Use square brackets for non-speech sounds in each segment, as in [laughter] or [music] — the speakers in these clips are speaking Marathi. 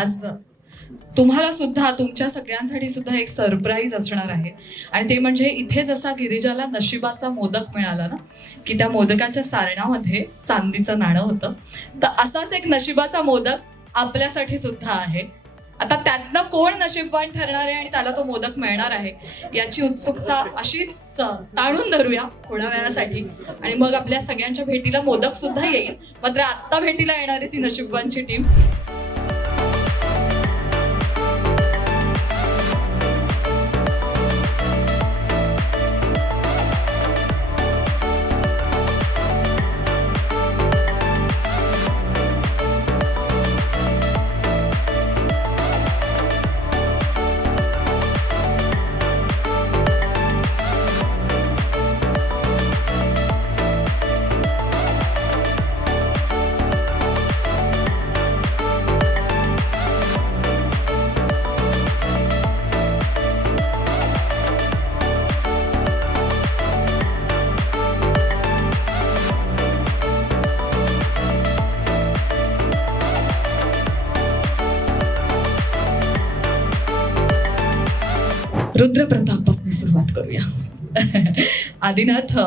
आज तुम्हाला सुद्धा तुमच्या सगळ्यांसाठी सुद्धा एक सरप्राईज असणार आहे. आणि ते म्हणजे इथे जसा गिरिजाला नशिबाचा मोदक मिळाला ना की त्या मोदकाच्या सारणामध्ये चांदीचं नाणं होतं तर असाच एक नशिबाचा मोदक आपल्यासाठी सुद्धा आहे. आता त्यातनं कोण नशीबवान ठरणार आहे आणि त्याला तो मोदक मिळणार आहे याची उत्सुकता अशीच ताणून धरूया थोड्या वेळासाठी. आणि मग आपल्या सगळ्यांच्या भेटीला मोदक सुद्धा येईल. मात्र आत्ता भेटीला येणार आहे ती नशीबवानची टीम आदिनाथ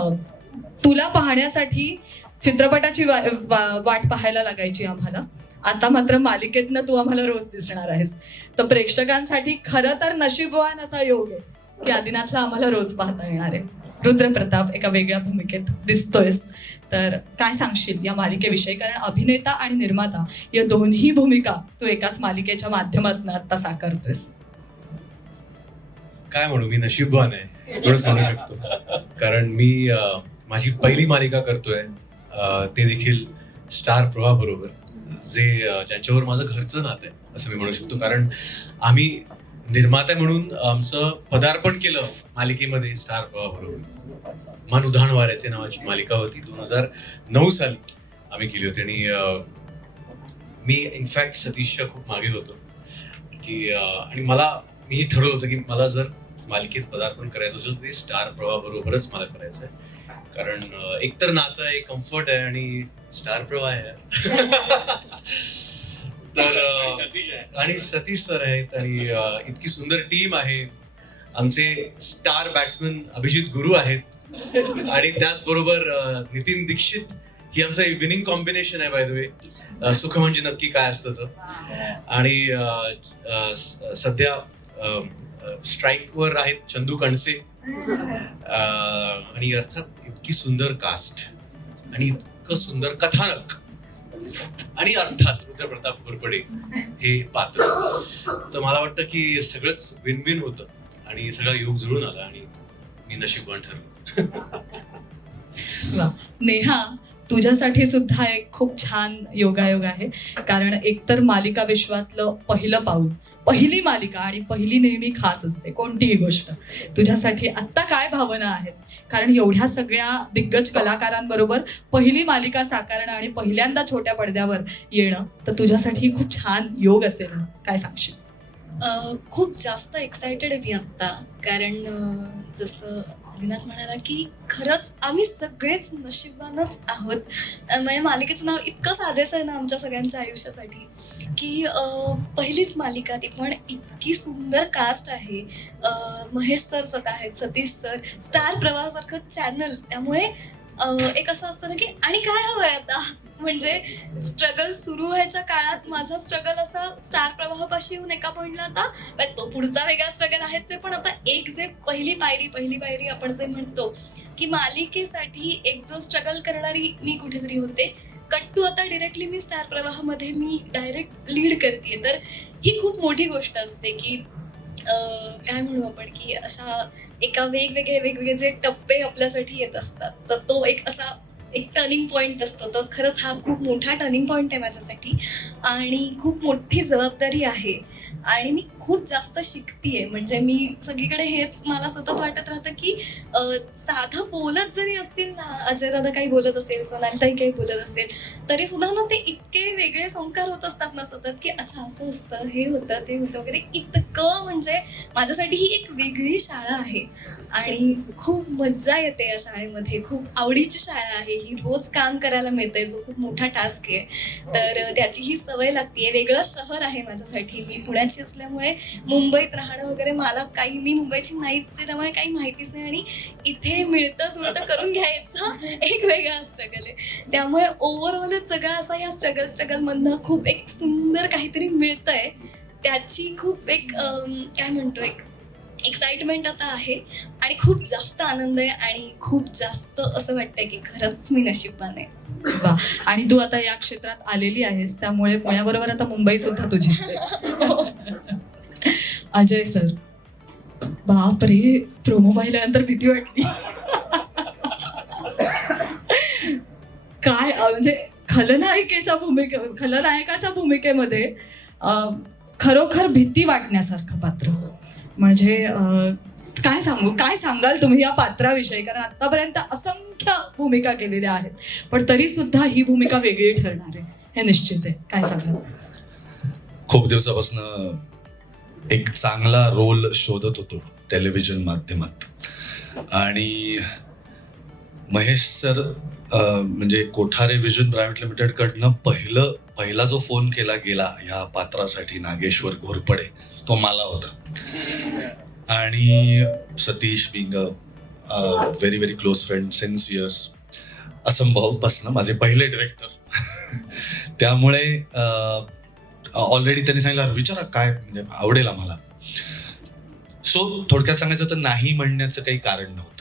तुला पाहण्यासाठी चित्रपटाची वा, वा- वाट पाहायला लागायची आम्हाला. आता मात्र मालिकेतनं तू आम्हाला रोज दिसणार आहेस. तर प्रेक्षकांसाठी खरं तर नशीबवान असा योग आहे की आदिनाथला आम्हाला रोज पाहता येणार आहे. रुद्रप्रताप एका वेगळ्या भूमिकेत दिसतोयस. तर काय सांगशील या मालिकेविषयी? कारण अभिनेता आणि निर्माता या दोन्ही भूमिका तू एकाच मालिकेच्या माध्यमातून आता साकारतोयस. काय म्हणू? मी नशीबवान आहे. एवढंच म्हणू शकतो. कारण मी माझी पहिली मालिका करतोय ते देखील स्टार प्रवाह बरोबर जे ज्यांच्यावर माझं घरचं नातं आहे असं मी म्हणू शकतो. कारण आम्ही निर्माते म्हणून आमचं पदार्पण केलं मालिकेमध्ये स्टार प्रवाह बरोबर मन उधाण वाऱ्याचे नावाची मालिका होती दोन हजार नऊ साली आम्ही केली होती. आणि मी इनफॅक्ट सतीशच्या खूप मागे होतो. की आणि मला मी ठरवलं होतं की मला जर मालिकेत पदार्पण करायचं असेल ते स्टार प्रवाह बरोबरच मला करायचं आहे कारण एकतर नातं आहे कम्फर्ट आहे आणि स्टार प्रवाह आहे. [laughs] तर आणि सतीश सर आहेत आणि इतकी सुंदर टीम आहे. आमचे स्टार बॅट्समन अभिजित गुरु आहेत. आणि त्याचबरोबर नितीन दीक्षित ही आमचं विनिंग कॉम्बिनेशन आहे बाय द वे सुख म्हणजे नक्की काय असतं आणि सध्या स्ट्राईकवर आहेत चंदू कणसे. अं, आणि अर्थात इतकी सुंदर कास्ट आणि इतकं सुंदर कथानक. आणि अर्थात रुद्रप्रताप घोरपडे हे पात्र. तर मला वाटतं की सगळंच विन विन होतं आणि सगळा योग जुळून आला आणि मी नशीबवान ठरलो. नेहा तुझ्यासाठी सुद्धा एक खूप छान योगायोग आहे. कारण एकतर मालिका विश्वातलं पहिलं पाऊल पहिली मालिका आणि पहिली नेहमी खास असते. कोणतीही गोष्ट. तुझ्यासाठी आत्ता काय भावना आहेत? कारण एवढ्या सगळ्या दिग्गज कलाकारांबरोबर पहिली मालिका साकारणं आणि पहिल्यांदा छोट्या पडद्यावर येणं तर तुझ्यासाठी खूप छान योग असेल. ना काय सांगशील? खूप जास्त एक्सायटेड आहे मी आत्ता. कारण जसं दिनात म्हणाला की खरंच आम्ही सगळेच नशिबानच आहोत. म्हणजे मालिकेचं नाव इतकं साजेसं आहे ना आमच्या सगळ्यांच्या आयुष्यासाठी. की पहिलीच मालिका ती पण इतकी सुंदर कास्ट आहे. महेश सर सत आहेत सतीश सर स्टार प्रवाहासारखं चॅनल त्यामुळे एक असं असतं ना की आणि काय हवंय आता? म्हणजे स्ट्रगल सुरू व्हायच्या काळात माझा स्ट्रगल असा स्टार प्रवाहापाशी येऊन एका पॉइंटला आता तो पुढचा वेगळा स्ट्रगल आहे ते पण आता एक जे पहिली पायरी पहिली पायरी आपण जे म्हणतो की मालिकेसाठी एक जो स्ट्रगल करणारी मी कुठेतरी होते. कट टू आता डिरेक्टली मी स्टार प्रवाहामध्ये मी डायरेक्ट लीड करते तर ही खूप मोठी गोष्ट असते की काय म्हणू आपण की अशा एका वेगवेगळे वेगवेगळे जे टप्पे आपल्यासाठी येत असतात तर तो एक असा एक टर्निंग पॉईंट असतो. तर खरंच हा खूप मोठा टर्निंग पॉईंट आहे माझ्यासाठी. आणि खूप मोठी जबाबदारी आहे. आणि मी खूप जास्त शिकतीये. म्हणजे मी सगळीकडे हेच मला सतत वाटत राहतं की साधं बोलत जरी असतील ना अजय दादा काही बोलत असेल सोनालीताई काही बोलत असेल तरी सुद्धा ना ते इतके वेगळे संस्कार होत असतात ना सतत की अच्छा असं असतं हे होतं ते होतं वगैरे. इतकं म्हणजे माझ्यासाठी ही एक वेगळी शाळा आहे. आणि खूप मज्जा येते या शाळेमध्ये. खूप आवडीची शाळा आहे. ही रोज काम करायला मिळतंय. जो खूप मोठा टास्क आहे. तर त्याची ही सवय लागते वेगळं शहर आहे माझ्यासाठी. मी पुण्याची असल्यामुळे मुंबईत राहणं वगैरे मला काही मी मुंबईची नाहीच आहे. त्यामुळे काही माहितीच नाही. आणि इथे मिळतं जुळतं [laughs] करून घ्यायचा एक वेगळा स्ट्रगल आहे. त्यामुळे ओव्हरऑलच सगळा असा या स्ट्रगल स्ट्रगलमधनं खूप एक सुंदर काहीतरी मिळतंय. त्याची खूप एक काय म्हणतो एक एक्साइटमेंट आता आहे आणि खूप जास्त आनंद आहे आणि खूप जास्त असं वाटतंय की खरंच मी नशीबवान आहे. वा. आणि तू आता या क्षेत्रात आलेली आहेस त्यामुळे पुण्याबरोबर आता मुंबई सुद्धा तुझीच आहे. [laughs] अजय सर. बाप रे प्रोमो पाहिल्यानंतर भीती वाटली. काय म्हणजे खलनायिकेच्या भूमिके खलनायकाच्या भूमिकेमध्ये खरोखर भीती वाटण्यासारखं पात्र. म्हणजे काय सांगू काय सांगाल तुम्ही या पात्राविषयी? कारण आतापर्यंत असंख्य भूमिका केलेल्या आहेत. पण तरी सुद्धा ही भूमिका वेगळी ठरणार आहे. हे निश्चित आहे. काय सांगाल? खूप दिवसापासून एक चांगला रोल शोधत होतो टेलिव्हिजन माध्यमात. आणि महेश सर म्हणजे कोठारे विजन प्रायव्हेट लिमिटेड कडनं पहिलं पहिला जो फोन केला गेला ह्या पात्रासाठी नागेश्वर घोरपडे तो मला होता. आणि Satish being very very close friend since years असंभव माझे पहिले डिरेक्टर [laughs] त्यामुळे ऑलरेडी त्यांनी सांगितलं विचारा काय म्हणजे आवडेल आम्हाला. सो थोडक्यात सांगायचं तर नाही म्हणण्याचं काही कारण नव्हतं.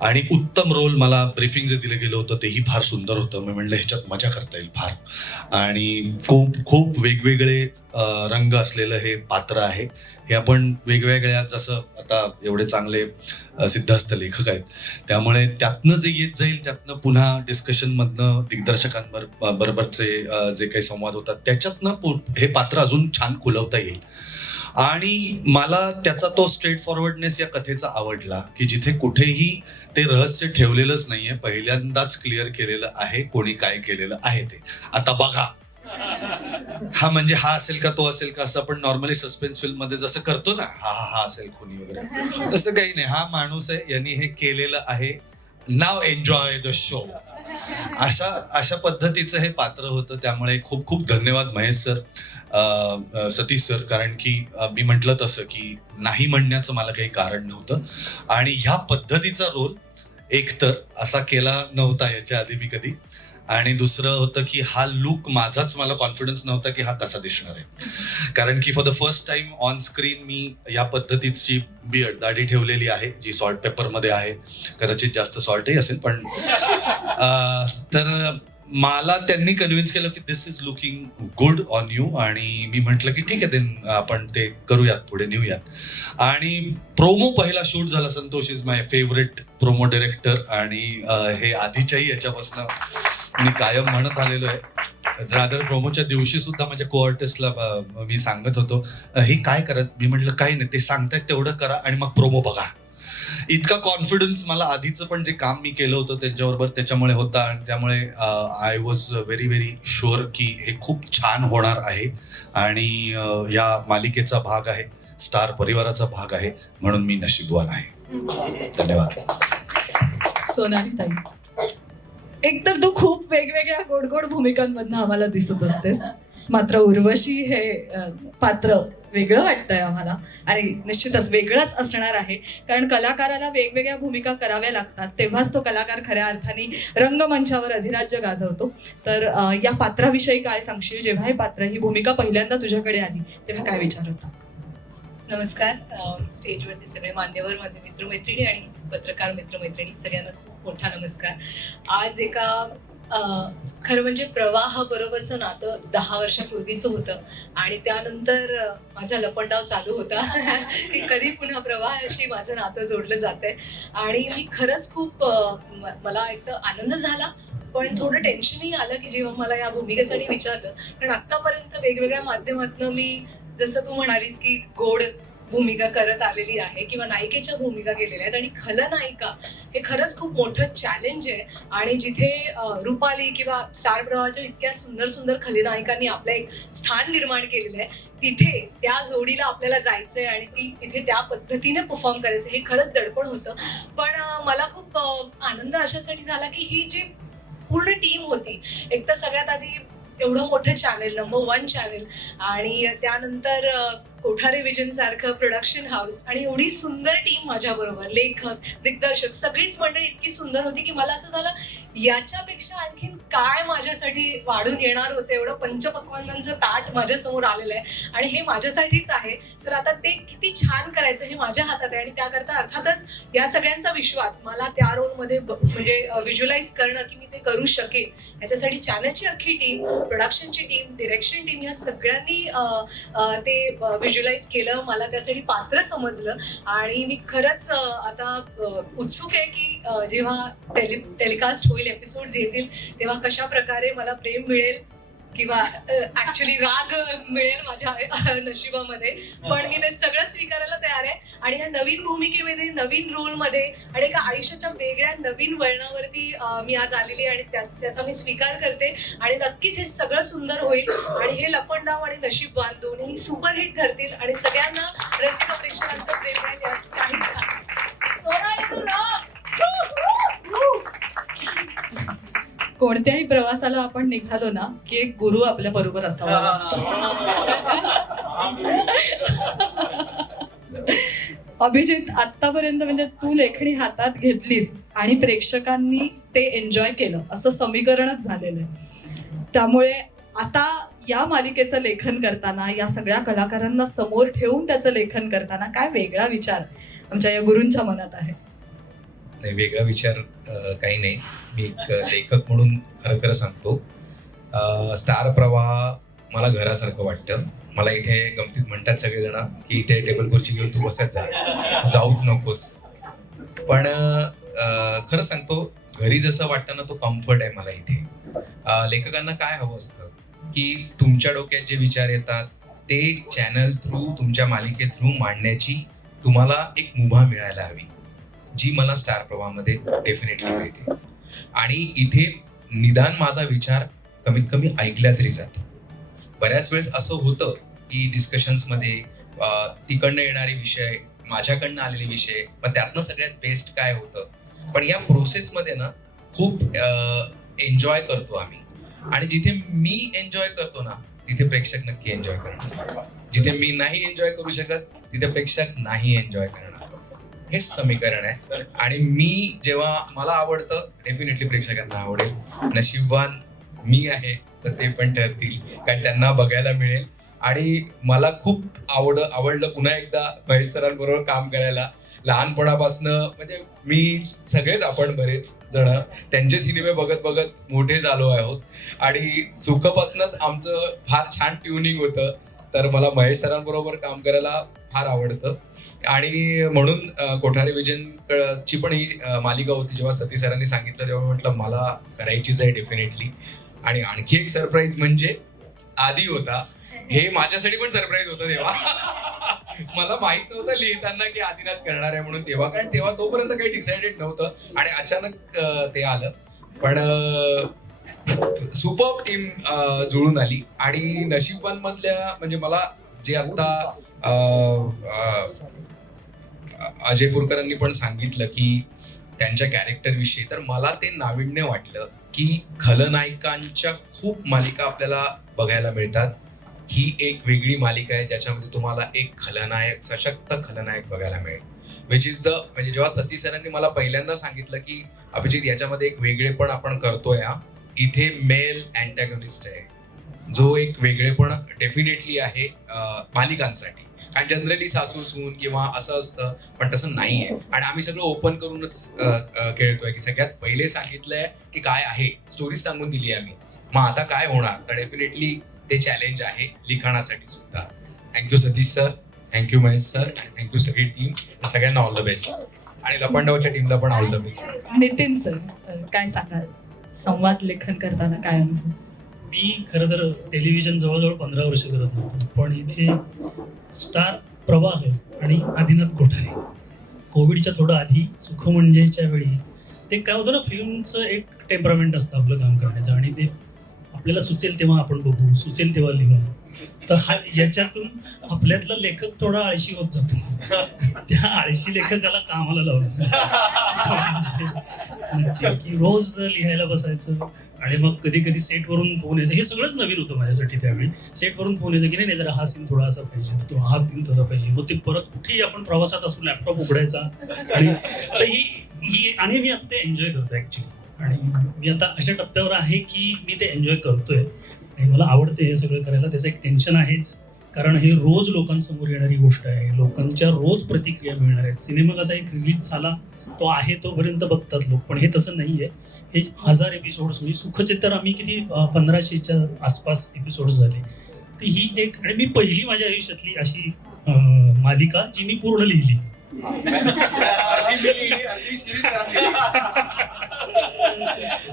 आणि उत्तम रोल मला ब्रीफिंग जे दिलं गेलं होतं तेही फार सुंदर होतं. मी म्हणलं ह्याच्यात मजा करता येईल फार. आणि खूप खूप वेगवेगळे रंग असलेलं हे पात्र आहे. हे आपण वेगवेगळ्या जसं आता एवढे चांगले सिद्धस्त लेखक आहेत. त्यामुळे त्यातनं जे येत जाईल त्यातनं पुन्हा डिस्कशनमधनं दिग्दर्शकांबर बरोबरचे जे काही संवाद होतात त्याच्यातनं हे पात्र अजून छान खुलवता येईल. आणि मला त्याचा तो स्ट्रेट फॉरवर्डनेस या कथेचा आवडला की जिथे कुठेही ते रहस्य ठेवलेलंच नाहीये. पहिल्यांदाच क्लिअर केलेलं आहे कोणी काय केलेलं आहे ते. आता बघा. हा म्हणजे हा असेल का तो असेल का असं आपण नॉर्मली सस्पेन्स फिल्ममध्ये जसं करतो ना हा हा हा असेल कोणी वगैरे. तसं काही नाही. हा माणूस आहे यांनी हे केलेलं आहे. नाव एन्जॉय द शो अशा अशा पद्धतीचं हे पात्र होतं. त्यामुळे खूप खूप धन्यवाद महेश सर सतीश सर कारण की मी म्हटलं तसं की नाही म्हणण्याचं मला काही कारण नव्हतं. आणि ह्या पद्धतीचा रोल एक तर असा केला नव्हता याच्या आधी मी कधी. आणि दुसरं होतं की हा लुक माझाच मला कॉन्फिडन्स नव्हता की हा कसा दिसणार आहे. कारण की for the first time on screen मी या पद्धतीची बियर्ड दाढी ठेवलेली आहे जी सॉल्ट पेपरमध्ये आहे. कदाचित जास्त सॉल्टही असेल पण तर मला त्यांनी कन्व्हिन्स केलं की this is looking good on you आणि मी म्हटलं की ठीक आहे देन आपण ते करूयात पुढे नेऊयात. आणि प्रोमो पहिला शूट झाला Santosh is my favourite promo director आणि हे आधीच्याही याच्यापासून मी कायम म्हणत आलेलो आहे. रादर प्रोमोच्या दिवशी सुद्धा माझ्या को आर्टिस्टला मी सांगत होतो हे काय करत? मी म्हटलं काही नाही ते सांगतायत तेवढं करा आणि मग प्रोमो बघा. इतका कॉन्फिडन्स मला आधीचं पण जे काम मी केलं होतं त्यांच्याबरोबर त्याच्यामुळे होता. आणि त्यामुळे I was very very sure की हे खूप छान होणार आहे. आणि या मालिकेचा भाग आहे. स्टार परिवाराचा भाग आहे. म्हणून मी नशीबवान आहे. धन्यवाद. सोनाली ताई. एकतर तू खूप वेगवेगळ्या गोड गोड भूमिकांमधनं आम्हाला दिसत असतेस. मात्र उर्वशी हे पात्र वेगळं वाटतंय आम्हाला. आणि निश्चितच वेगळंच असणार आहे. कारण कलाकाराला वेगवेगळ्या भूमिका कराव्या लागतात. तेव्हाच तो कलाकार खऱ्या अर्थाने रंगमंचावर अधिराज्य गाजवतो. तर या पात्राविषयी काय सांगशील? जेव्हा हे पात्र ही भूमिका पहिल्यांदा तुझ्याकडे आली तेव्हा काय विचार होता? नमस्कार. स्टेजवरती सगळे मान्यवर माझे मित्रमैत्रिणी आणि पत्रकार मित्रमैत्रिणी सगळ्यांना खूप मोठा नमस्कार. आज एका खरं म्हणजे प्रवाहाबरोबरचं नातं दहा वर्षापूर्वीचं होतं. आणि त्यानंतर माझा लपंडाव चालू होता. [laughs] की कधी पुन्हा प्रवाहाशी माझं नातं जोडलं जातंय. आणि मी खरंच खूप मला एक तर आनंद झाला. पण थोडं टेन्शनही आलं की जेव्हा मला या भूमिकेसाठी विचारलं. कारण आत्तापर्यंत वेगवेगळ्या माध्यमातून मी जसं तू म्हणालीस की गोड भूमिका करत आलेली आहे किंवा नायिकेच्या भूमिका केलेल्या आहेत. आणि खलनायिका हे खरंच खूप मोठं चॅलेंज आहे. आणि जिथे रुपाली किंवा स्टार प्रवाहाच्या इतक्या सुंदर सुंदर खलनायिकांनी आपलं एक स्थान निर्माण केलेलं आहे तिथे त्या जोडीला आपल्याला जायचंय आणि ती तिथे त्या पद्धतीने परफॉर्म करायचं हे खरंच दडपण होतं. पण मला खूप आनंद अशासाठी झाला की ही जी पूर्ण टीम होती एक तर सगळ्यात आधी एवढं मोठं चॅनेल नंबर वन चॅनेल आणि त्यानंतर कोठारे विजन सारखं प्रोडक्शन हाऊस आणि एवढी सुंदर टीम माझ्या बरोबर लेखक दिग्दर्शक सगळीच मंडळी इतकी सुंदर होती की मला असं झालं याच्यापेक्षा आणखीन काय माझ्यासाठी वाढून येणार होतं? एवढं पंचपक्वांनांचं ताट माझ्यासमोर आलेलं आहे. आणि हे माझ्यासाठीच आहे. तर आता ते किती छान करायचं हे माझ्या हातात आहे. आणि त्याकरता अर्थातच या सगळ्यांचा विश्वास मला त्या रोलमध्ये म्हणजे व्हिज्युअलाइज करणं की मी ते करू शकेन याच्यासाठी चॅनलची अख्खी टीम प्रोडक्शनची टीम डिरेक्शन टीम या सगळ्यांनी ते व्हिज्युलाइज केलं मला त्यासाठी पात्र समजलं. आणि मी खरंच आता उत्सुक आहे की जेव्हा टेलि टेलिकास्ट होईल एपिसोड येतील तेव्हा कशा प्रकारे मला प्रेम मिळेल किंवा ऍक्च्युली राग मिळेल माझ्या नशिबामध्ये. पण मी ते सगळं स्वीकारायला तयार आहे. आणि या नवीन भूमिकेमध्ये नवीन रोलमध्ये आणि एका आयुष्याच्या वेगळ्या नवीन वळणावरती मी आज आलेली आहे आणि त्या- त्याचा मी स्वीकार करते. आणि नक्कीच हे सगळं सुंदर होईल. आणि हे लपंडाव आणि नशीबवान दोन्ही सुपरहिट ठरतील. आणि सगळ्यांना रसिक प्रेक्षकांचं प्रेम मिळेल यात काहीच? कोणत्याही प्रवासाला आपण निघालो ना की एक गुरु आपल्या बरोबर असावा लागतो. [laughs] अभिजित आतापर्यंत म्हणजे तू लेखणी हातात घेतलीस आणि प्रेक्षकांनी ते एन्जॉय केलं. असं समीकरणच झालेलं आहे. त्यामुळे आता या मालिकेचं लेखन करताना या सगळ्या कलाकारांना समोर ठेवून त्याचं लेखन करताना काय वेगळा विचार आमच्या या गुरूंच्या मनात आहे? नाही वेगळा विचार काही नाही. मी एक लेखक म्हणून खरं खरं सांगतो. स्टार प्रवाह मला घरासारखं वाटतं. मला इथे गमतीत म्हणतात सगळेजण की इथे टेबल खुर्ची घेऊन तू बसत जा. जाऊच नकोस. पण खरं सांगतो घरी जसं वाटतं ना तो कम्फर्ट आहे मला इथे. लेखकांना काय हवं असतं? की तुमच्या डोक्यात जे विचार येतात ते चॅनल थ्रू तुमच्या मालिके थ्रू मांडण्याची तुम्हाला एक मुभा मिळायला हवी जी मला स्टार प्रवाहामध्ये डेफिनेटली मिळते. आणि इथे निदान माझा विचार कमीत कमी ऐकला तरी जातो. बऱ्याच वेळेस असं होतं की डिस्कशन्समध्ये तिकडनं येणारे विषय माझ्याकडनं आलेले विषय मग त्यातनं सगळ्यात बेस्ट काय होतं? पण या प्रोसेसमध्ये ना खूप एन्जॉय करतो आम्ही. आणि जिथे मी एन्जॉय करतो ना तिथे प्रेक्षक नक्की एन्जॉय करणार. जिथे मी नाही एन्जॉय करू शकत तिथे प्रेक्षक नाही एन्जॉय करणार. हेच समीकरण आहे. आणि मी जेव्हा मला आवडतं डेफिनेटली प्रेक्षकांना आवडेल. नशीबवान मी आहे तर ते पण ठरतील. कारण त्यांना बघायला मिळेल. आणि मला खूप आवड आवडलं पुन्हा एकदा महेश सरांबरोबर काम करायला. लहानपणापासनं म्हणजे मी सगळेच आपण बरेच जण त्यांचे सिनेमे बघत बघत मोठे झालो आहोत. आणि सुखपासूनच आमचं फार छान ट्युनिंग होतं. तर मला महेश सरांबरोबर काम करायला फार आवडतं. आणि म्हणून कोठारे विजयन ची पण ही मालिका होती. जेव्हा सती सरांनी सांगितलं तेव्हा म्हटलं मला करायचीच आहे डेफिनेटली आणि आणखी एक सरप्राईज म्हणजे आधी होता. हे माझ्यासाठी पण सरप्राईज होतं तेव्हा. [laughs] मला माहीत नव्हतं लिहिताना की आदिनाथ करणार आहे म्हणून तेव्हा. कारण तेव्हा तोपर्यंत काही डिसाइडेड नव्हतं. आणि अचानक ते आलं. पण सुपर टीम जुळून आली. आणि नशीबवान मधल्या म्हणजे मला जे आता अजय बोरकरांनी पण सांगितलं की त्यांच्या कॅरेक्टर विषयी. तर मला ते नाविन्य वाटलं की खलनायकांच्या खूप मालिका आपल्याला बघायला मिळतात. ही एक वेगळी मालिका आहे ज्याच्यामध्ये तुम्हाला एक खलनायक सशक्त खलनायक बघायला मिळेल. विच इज द म्हणजे जेव्हा सतीश सरांनी मला पहिल्यांदा सांगितलं की अभिजित याच्यामध्ये एक वेगळेपण आपण करतोय इथे मेल अँटॅगनिस्ट आहे. जो एक वेगळेपण डेफिनेटली आहे मालिकांसाठी. आणि जनरली सासू सून किंवा असं असतं पण तसं नाही आहे आणि आम्ही सगळं ओपन करूनच खेळतोय. की सगळ्यात पहिले सांगितलंय की काय आहे? स्टोरीज सांगून दिली आम्ही. मग आता काय होणार? तर डेफिनेटली ते चॅलेंज आहे लिखाणासाठी सुद्धा. Thank you Satish sir thank you Mahesh sir आणि थँक्यू सगळी टीम सगळ्यांना ऑल द बेस्ट आणि लपंडावच्या टीमला पण all the best Nitin sir काय सांगाल? संवाद लेखन करताना काय अनुभव? मी खरं तर टेलिव्हिजन जवळजवळ पंधरा वर्ष करत नव्हतो पण इथे स्टार प्रवाह आणि आदिनाथ कोठारे. कोविडच्या थोडं आधी सुख म्हणजेच्या वेळी ते काय होतं ना फिल्मचं एक टेम्परामेंट असतं आपलं काम करण्याचं आणि ते आपल्याला सुचेल तेव्हा आपण बघू सुचेल तेव्हा लिहू. तर हा याच्यातून आपल्यातला लेखक थोडा आळशी होत जातो. त्या आळशी लेखकाला कामाला लावलं. [laughs] म्हणजे की रोज लिहायला बसायचं. आणि मग कधी कधी सेटवरून फोन यायचं. हे सगळंच नवीन होतं माझ्यासाठी त्यावेळी. सेटवरून फोन यायचं की नाही जरा हा सीन थोडा असा पाहिजे तो हा सीन तसा पाहिजे. मग ते परत कुठेही आपण प्रवासात असू लॅपटॉप उघडायचा. आणि ही ही आणि मी आता ते एन्जॉय करतो ऍक्च्युली आणि मी आता अशा टप्प्यावर आहे की मी ते एन्जॉय करतोय. आणि मला आवडते हे सगळं करायला. त्याचं एक टेन्शन आहेच. कारण हे रोज लोकांसमोर येणारी गोष्ट आहे. लोकांच्या रोज प्रतिक्रिया मिळणार आहेत. सिनेमा कसा एक रिलीज झाला तो आहे तोपर्यंत बघतात लोक. पण हे तसं नाहीये. हे हजार एपिसोड्स म्हणजे सुखचे तर आम्ही किती पंधराशेच्या आसपास एपिसोड झाले. तर ही एक आणि मी पहिली माझ्या आयुष्यातली अशी मालिका जी मी पूर्ण लिहिली.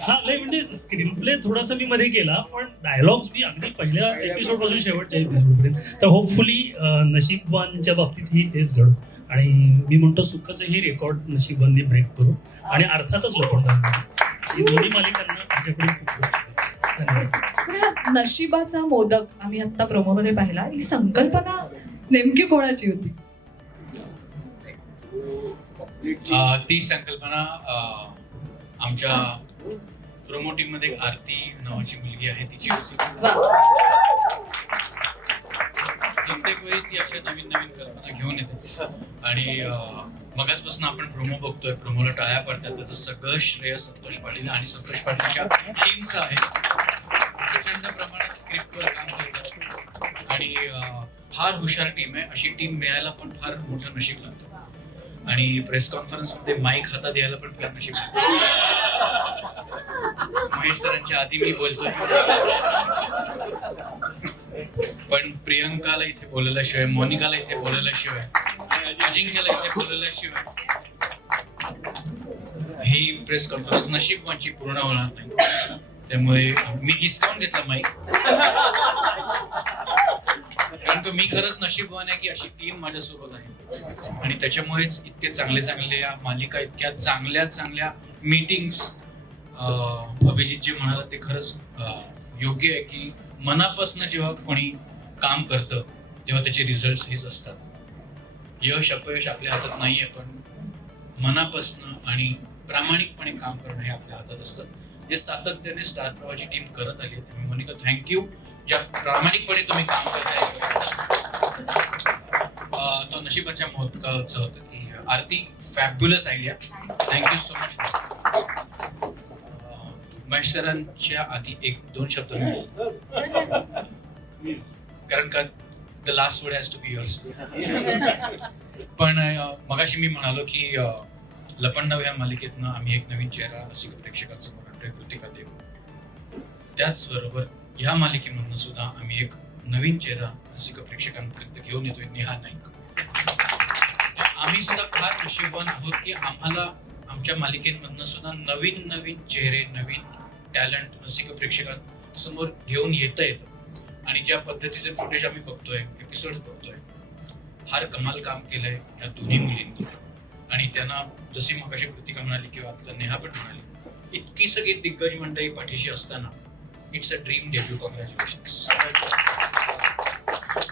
हा नाही म्हणजे स्क्रीन प्ले थोडासा मी मध्ये केला पण डायलॉग्स मी अगदी पहिल्या एपिसोडपासून शेवटच्या एपिसोड पर्यंत तर होपफुली नशीबवानच्या बाबतीतही तेच घडू. आणि मी म्हणतो सुखाचंही रेकॉर्ड नशीबवानने ब्रेक करू. आणि अर्थातच लपंडाव नशिबाचा मोदक आम्ही आता प्रोमोमध्ये पाहिला ही संकल्पना नेमकी कोणाची होती? अ, ती संकल्पना अ, आमच्या प्रोमो टीममध्ये एक आरती नावाची मुलगी आहे तिची होती. प्रत्येक वेळी ती अशा नवीन नवीन कल्पना घेऊन येते. आणि अ, आपण प्रोमो बघतोय प्रोमोला टाळ्या पडतात. त्याचं सगळं श्रेय संतोष पाटील आणि संतोष पाटीलच्या टीमचं आहे. प्रचंड प्रमाणात स्क्रिप्टवर काम करतात. आणि फार हुशार टीम आहे. अशी टीम मिळायला पण फार मोठं नशीब लागतं. आणि प्रेस कॉन्फरन्समध्ये माईक हातात यायला पण फार नशीब लागतं. महेश सरांच्या आधी मी बोलतोय. पण प्रियंकाला इथे बोलायला शिवाय मोनिकाला इथे बोलायला शिवाय इथे बोलल्याशिवाय. ही प्रेस कॉन्फरन्स नशीबवांची पूर्ण होणार नाही. त्यामुळे मी हिसकावून घेतला माईक कारण का मी खरंच नशीबवान आहे की अशी टीम माझ्यासोबत आहे. आणि त्याच्यामुळेच इतके चांगले चांगले या मालिका इतक्या चांगल्या चांगल्या मीटिंग्स अभिजित जे म्हणाला ते खरंच योग्य आहे की मनापासून जेव्हा कोणी काम करतं तेव्हा त्याचे रिझल्ट हेच असतात. यश अपयश आपल्या हातात नाही आहे पण मनापासनं आणि प्रामाणिकपणे काम करणं हे आपल्या हातात असतं. जे सातत्याने स्टार प्रवाची टीम करत आली त्यामुळे मोनिका थँक्यू ज्या प्रामाणिकपणे तुम्ही काम करताय तो नशिबाच्या मोदकाचं होतं की आरती fabulous idea thank you so much Mahesh सरांच्या आधी एक दोन शब्द. [laughs] कारण का the last word has to be yours पण मगाशी मी म्हणालो की लपंडव लपंडाव या मालिकेतनं आम्ही एक नवीन चेहरा रसिक प्रेक्षकांसमोर आणतोय कृतिका देव. त्याचबरोबर ह्या मालिकेमधनं सुद्धा आम्ही एक नवीन चेहरा रसिक प्रेक्षकांपर्यंत घेऊन येतोय नेहा नाईक. तर आम्ही सुद्धा फार नशीबवान आहोत की आम्हाला आमच्या मालिकेमधनं सुद्धा नवीन नवीन चेहरे नवीन टॅलेंट रसिक प्रेक्षकांसमोर घेऊन येता येतं. आणि ज्या पद्धतीचे फुटेज आम्ही बघतोय एपिसोड बघतोय फार कमाल काम केलंय या दोन्ही मुलींनी. आणि त्यांना जशी मग अशी कृतिका म्हणाली किंवा आपलं नेहा पण म्हणाली इतकी सगळी दिग्गज मंडळी पाठीशी असताना it's a dream debut congratulation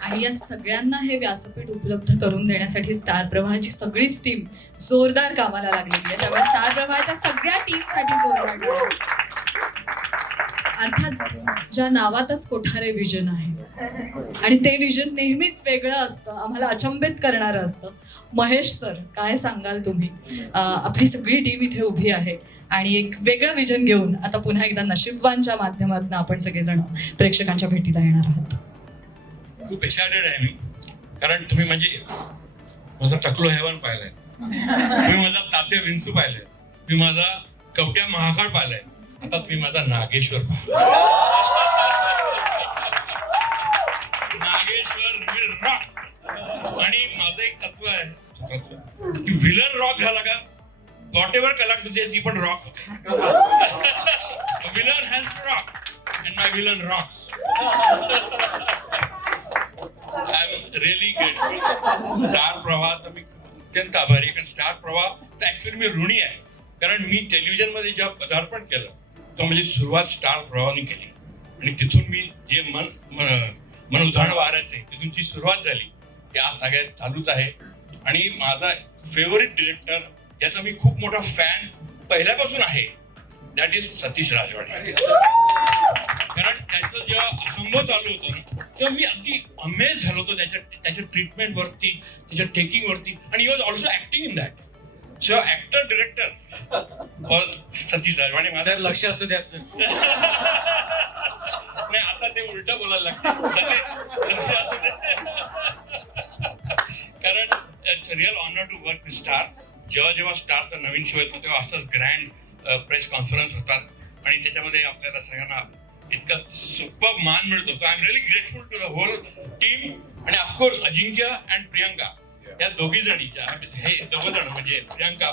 आणि या सगळ्यांना हे व्यासपीठ उपलब्ध करून देण्यासाठी स्टार प्रवाहाची सगळीच टीम जोरदार कामाला लागलेली आहे. त्यामुळे स्टार प्रवाहाच्या सगळ्या टीमसाठी जोरदार अर्थात ज्या नावातच कोठारे विजन आहे. आणि ते विजन नेहमीच वेगळं असतं. आम्हाला अचंबित करणारं असतं. महेश सर काय सांगाल तुम्ही? आपली सगळी टीम इथे उभी आहे आणि एक वेगळं विजन घेऊन आता पुन्हा एकदा नशीबवानच्या माध्यमातून आपण सगळेजण प्रेक्षकांच्या भेटीला येणार आहोत. खूप एक्सायटेड आहे मी. कारण तुम्ही म्हणजे माझा टकलो हेवन पाहिलाय. तुम्ही माझा तात्या विंचू पाहिलाय. मी माझा कवट्या महाकाळ पाहिलाय. आता तुम्ही माझा नागेश्वर नागेश्वर विल रॉक आणि माझं एक तत्व आहे की विलन रॉक झाला का? वॉट एव्हर कलाकृती ती पण रॉक होते. Villain has rock and my villain rocks I am really grateful star प्रवाहाचा मी अत्यंत आभारी कारण स्टार प्रवाह ऍक्च्युली मी ऋणी आहे. कारण मी टेलिव्हिजनमध्ये जेव्हा पदार्पण केलं तो म्हणजे सुरुवात स्टार प्रवाहाने केली. आणि तिथून मी जे मन मन- मन उदाहरण वारायचे तिथून जी सुरुवात झाली. ते आज सगळ्यात चालूच आहे. आणि माझा फेवरेट डिरेक्टर ज्याचा मी खूप मोठा फॅन पहिल्यापासून आहे दॅट इज सतीश राजवाडे. कारण त्याचं जेव्हा असंभव चालू होतं ना तेव्हा मी अगदी अमेज झालो होतो त्याच्या त्याच्या ट्रीटमेंट वरती त्याच्या टेकिंग वरती. आणि was also acting in that so actor director Satish Rajwade माझा सर लक्ष असू द्या सर. नाही आता ते उलट बोलायला लागतं. कारण it's real honour to work with star जेव्हा जेव्हा स्टारचा नवीन शो येतो तेव्हा असंच ग्रँड प्रेस कॉन्फरन्स होतात. आणि त्याच्यामध्ये आपल्याला सगळ्यांना इतका सुपर मान मिळतो. So I am really grateful to the whole team आणि of course Ajinkya and Priyanka. या दोघी जणीच्या म्हणजे हे दोघ जण म्हणजे प्रियंका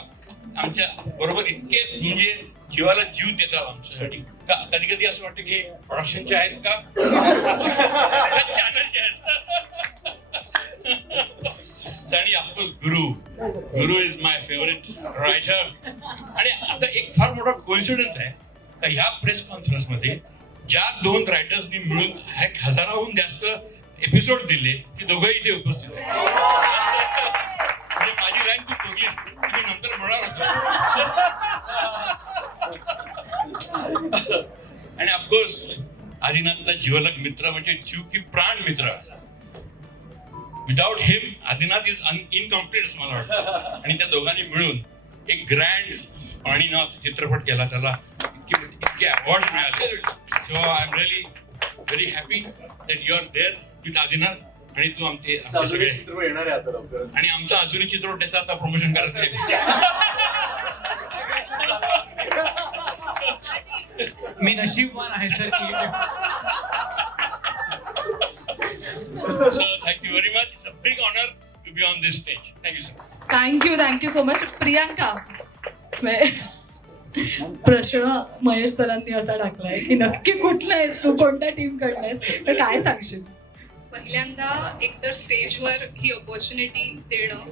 आमच्या बरोबर इतके म्हणजे जीवाला जीव देतात आमच्यासाठी. का कधी कधी असं वाटतं की प्रोडक्शनचे आहेत का? [laughs] चॅनलचे आहेत. [laughs] आणि of course Guru Guru is my favourite writer आणि आता एक फार मोठा कोइन्सिडन्स आहे. का ह्या प्रेस कॉन्फरन्समध्ये ज्या दोन रायटर्सनी मिळून एक हजाराहून जास्त एपिसोड दिले ते दोघंही इथे उपस्थित आहेत. म्हणजे माझी लाईन तू चोरलीस मी नंतर म्हणणार होतो. आणि ऑफकोर्स आदिनाथचा जीवलग मित्र म्हणजे जीव की प्राण मित्र. Without him Adinath is incomplete असं मला वाटतं. आणि त्या दोघांनी मिळून एक ग्रँड पाणी नावाचा चित्रपट केला. त्याला इतके इतके अवॉर्ड मिळाले. So I am really very happy that you are there with Adinath आणि तू आमचे आमचे सगळे आणि आमचा अजूनही चित्रपट त्याचं आता प्रमोशन करायचं आहे मी नशीबवान आहे सर की you very much. It's a big honor to be on this stage. Thank you, sir. Thank you thank you so much Priyanka मे- प्रश्न महेश सरांनी असा टाकलाय की नक्की कुठला आहेस तू कोणत्या टीम कडला आहेस तर काय सांगशील पहिल्यांदा एकतर स्टेजवर ही ऑपॉर्च्युनिटी देणं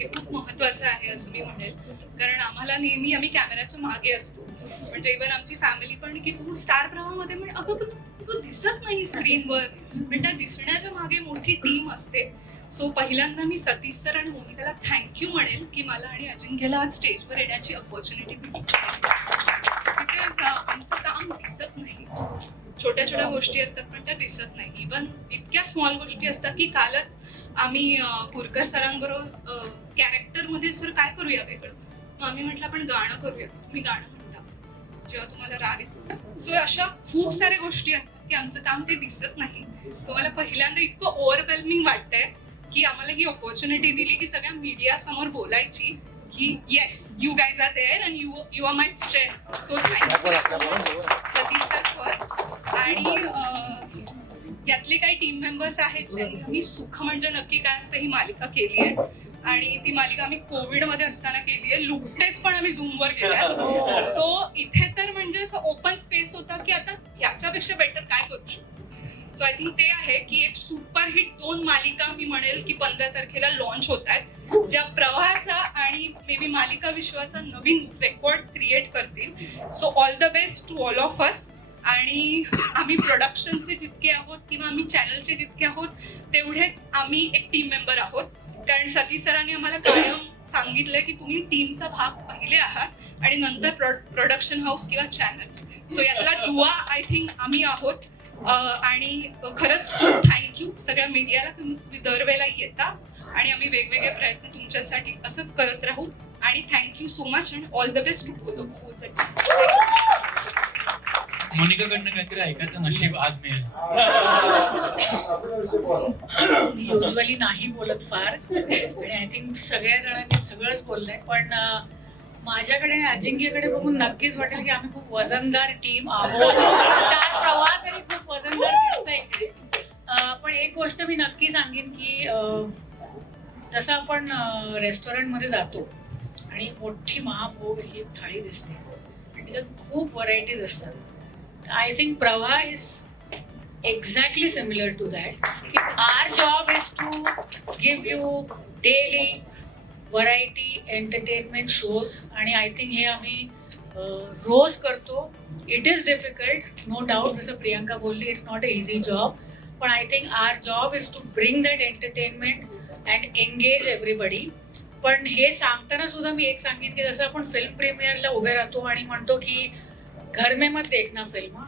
हे खूप महत्वाचं आहे असं मी म्हणेल. कारण आम्हाला नेहमी आम्ही कॅमेऱ्याच्या मागे असतो. म्हणजे इव्हन आमची फॅमिली पण की तू स्टार प्रवाहामध्ये म्हणजे अगं पण तू दिसत नाही स्क्रीनवर पण त्या दिसण्याच्या मागे मोठी टीम असते. सो पहिल्यांदा मी सतीश सर आणि मोनिकाला थँक्यू म्हणेल की मला आणि अजिंक्यला आज स्टेजवर येण्याची ऑपॉर्च्युनिटी मिळाली बिकॉज आमचं काम दिसत नाही. छोट्या छोट्या गोष्टी असतात पण त्या दिसत नाही. इवन इतक्या स्मॉल गोष्टी असतात की कालच आम्ही पुरकर सरांबरोबर कॅरेक्टरमध्ये सर काय करूया वेगळं? मग आम्ही म्हटलं आपण गाणं करूया. मी गाणं म्हणता. जेव्हा तुम्हाला राग येतो. सो अशा खूप साऱ्या गोष्टी असतात की आमचं काम ते दिसत नाही. सो मला पहिल्यांदा इतकं ओव्हरवेल्मिंग वाटतंय की आम्हाला ही ऑपॉर्च्युनिटी दिली की सगळ्या मीडिया समोर बोलायची की yes you guys are there and you you are my strength so thank you so much Satish sir first आणि यातले काही टीम मेंबर्स आहेत ज्यांनी आम्ही सुख म्हणजे नक्की काय असतं ही मालिका केली आहे. आणि ती मालिका आम्ही कोविडमध्ये असताना केली आहे. लुकटेस पण आम्ही झूमवर केल्या सो इथे तर म्हणजे असं ओपन स्पेस होता की आता याच्यापेक्षा बेटर काय करू शकतो सो आय थिंक ते आहे की एक सुपरहिट दोन मालिका मी म्हणेल की पंधरा तारखेला लॉन्च होत आहेत ज्या प्रवाहाचा आणि मे बी मालिका विश्वाचा नवीन रेकॉर्ड क्रिएट करतील. So all the best to all of us आणि आम्ही प्रोडक्शनचे जितके आहोत किंवा आम्ही चॅनलचे जितके आहोत तेवढेच आम्ही एक टीम मेंबर आहोत. कारण सतीश सरांनी आम्हाला कायम सांगितलंय की तुम्ही टीमचा भाग पहिले आहात आणि नंतर प्रोडक्शन हाऊस किंवा चॅनल सो यातला दुवा आय थिंक आम्ही आहोत. आणि खरंच खूप थँक्यू सगळ्या मीडियाला तुम्ही दरवेळेला येता आणि आम्ही वेगवेगळे प्रयत्न तुमच्यासाठी असंच करत राहू. आणि thank you so much and all the best to मोनिकाकडनं काहीतरी ऐकायचं नशीब आज मिळेल. युजली नाही बोलत फार. आणि आय थिंक सगळ्या जणांनी सगळंच बोललंय. पण माझ्याकडे आणि अजिंक्यकडे बघून नक्कीच वाटेल की आम्ही खूप वजनदार टीम आहोत. चार प्रवाह तरी खूप वजनदार दिसतंय इकडे. पण एक गोष्ट मी नक्की सांगेन की जसं आपण रेस्टॉरंटमध्ये जातो आणि मोठी महाभोग अशी थाळी दिसते. आणि त्याच्यात खूप व्हरायटीज असतात. I think Prava is exactly similar to that. Our job is to give you daily variety entertainment shows आणि आय थिंक हे आम्ही रोज करतो. It is difficult no doubt जसं प्रियांका बोलली it's not a easy job पण I think our job is to bring that entertainment and engage everybody पण हे सांगताना सुद्धा मी एक सांगेन की जसं आपण फिल्म प्रीमियरला उभे राहतो आणि म्हणतो की घर में मत देखना फिल्म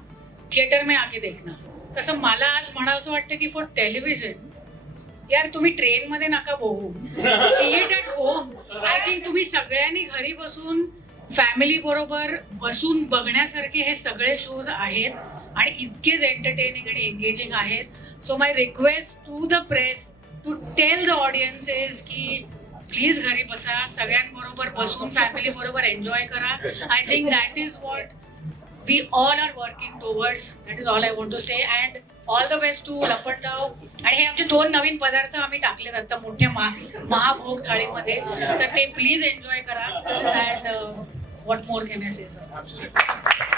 थिएटर में आके देखना। तसं मला आज म्हणावंसं वाटतं की फॉर टेलिव्हिजन यार तुम्ही ट्रेनमध्ये नका बघू. See it at home I think तुम्ही सगळ्यांनी घरी बसून फॅमिली बरोबर बसून बघण्यासारखे हे सगळे शोज आहेत आणि इतकेच एंटरटेनिंग आणि एंगेजिंग आहेत. So my request to the press to tell the audience is की प्लीज घरी बसा सगळ्यांबरोबर बसून फॅमिली बरोबर एन्जॉय करा. I think that is what we all are working towards that is all I want to say and all the best to Lapandav आणि हे आमचे दोन नवीन पदार्थ आम्ही टाकलेत आता मोठ्या महा महाभोग थाळीमध्ये. तर ते प्लीज एन्जॉय करा. And what more can I say sir